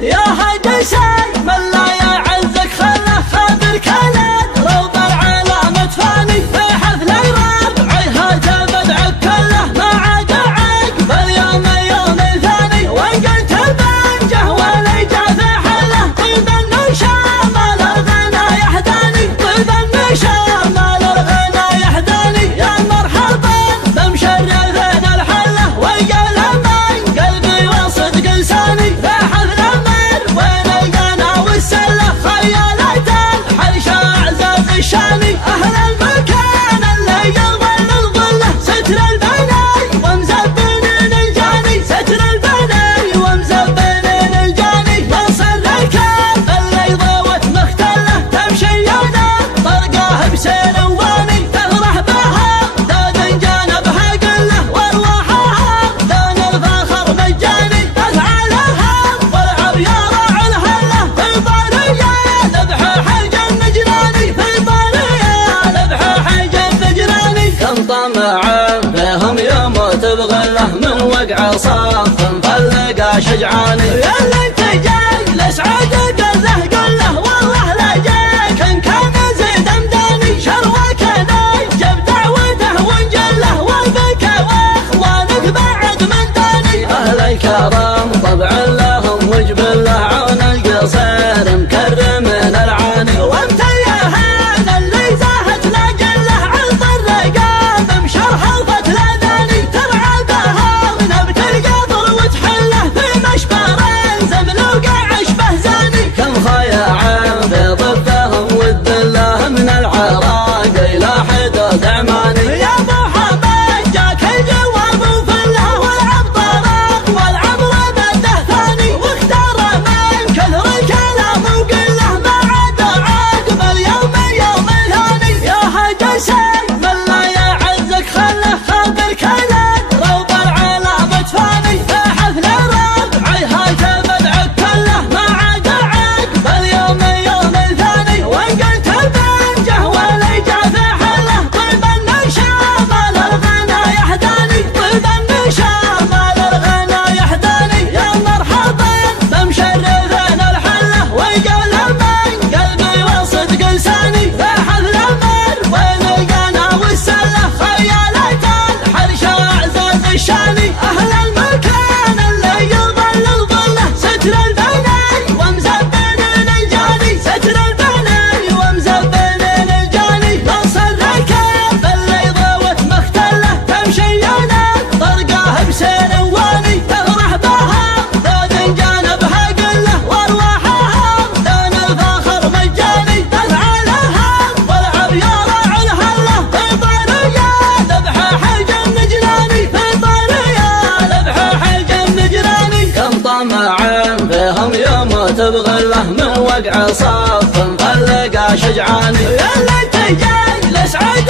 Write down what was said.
يا هجسي من لا يعزك خله خاطر كلد روض العلامة فاني في حفل الربع هاتف ادعك كله ما عاد عقب اليوم يوم ثاني وان قلت البنجه وليجا في حله طيب النشام الغنى يحداني طيب النشام الغنى يحداني يا مرحبا بمشرفين الحله والقلم من قلبي وصدق لساني في حفل المر وين القنا والسله خيالات الحرش اعزاز الشاني اهل المكان اللي يظل الظله ستر البني ومزبنين الجاني ستر البني ومزبنين الجاني يوصل الكاب اللي ضوت مختله تمشي يده طرقاه بسير واني تفرح بها داد جانبها قله وارواحها دون الفخر مجاني تفعلها والعب يا راعي الهله في طاريه ذبح حج النجراني في طاريه ذبح حج النجراني كم طمعا بهم يموت بغله من وقع صاف مفلقه شجعاني يلا انت جاي لسعد قله قله والله لا جاك ان كان زيد امداني شروك نجب دعوته ونجله وبك واخوانك بعد من داني اهل الكرم طبع لهم وجب له عون القصير مكرمين العاني وانت يا هان اللي زاهت لا جله عرض الرقاب مشرح الفتل ذاني ترعى بها ونبت القبر وتحله في مشبر زمن وقع اشبه زاني كم خياعا في ضدهم والذله من العراق الى حدود عماني يا ابو حمد جاك الجواب وفله والعب طرق والعبر بده ثاني واختار من كثر الكلام وقله ما عاد عقب اليوم يوم ثاني يا هجسي من لا يعزك خله خاطر كلد روض العلامة فاني في حفل الربع هاتف ادعك كله ما عاد عقب اليوم يوم ثاني وان قلت البنجه وليجا في حله طيب النشام الغنى يحداني طيب النشام الغنى يحداني يا مرحبا بمشرفين الحله والقلم من قلبي وصدق لساني في حفل المر وين القنا والسله خيالات الحرش اعزاز الشاني اهل المكان اللي يظل الظله ستر البني ومزبنين الجاني ستر البني ومزبنين الجاني يوصل الكاب اللي ضوت مختله تمشي يده طرقاه بسير واني تفرح بها داد جانبها قله وارواحها دون الفخر مجاني تفعلها والعب يا راعي الهله في طاريه ذبح حج النجراني في طاريه ذبح حج النجراني كم طمعا فيهم يموت بغله من وقع صاف مفلقه شجعاني يلا انت جاي لسعد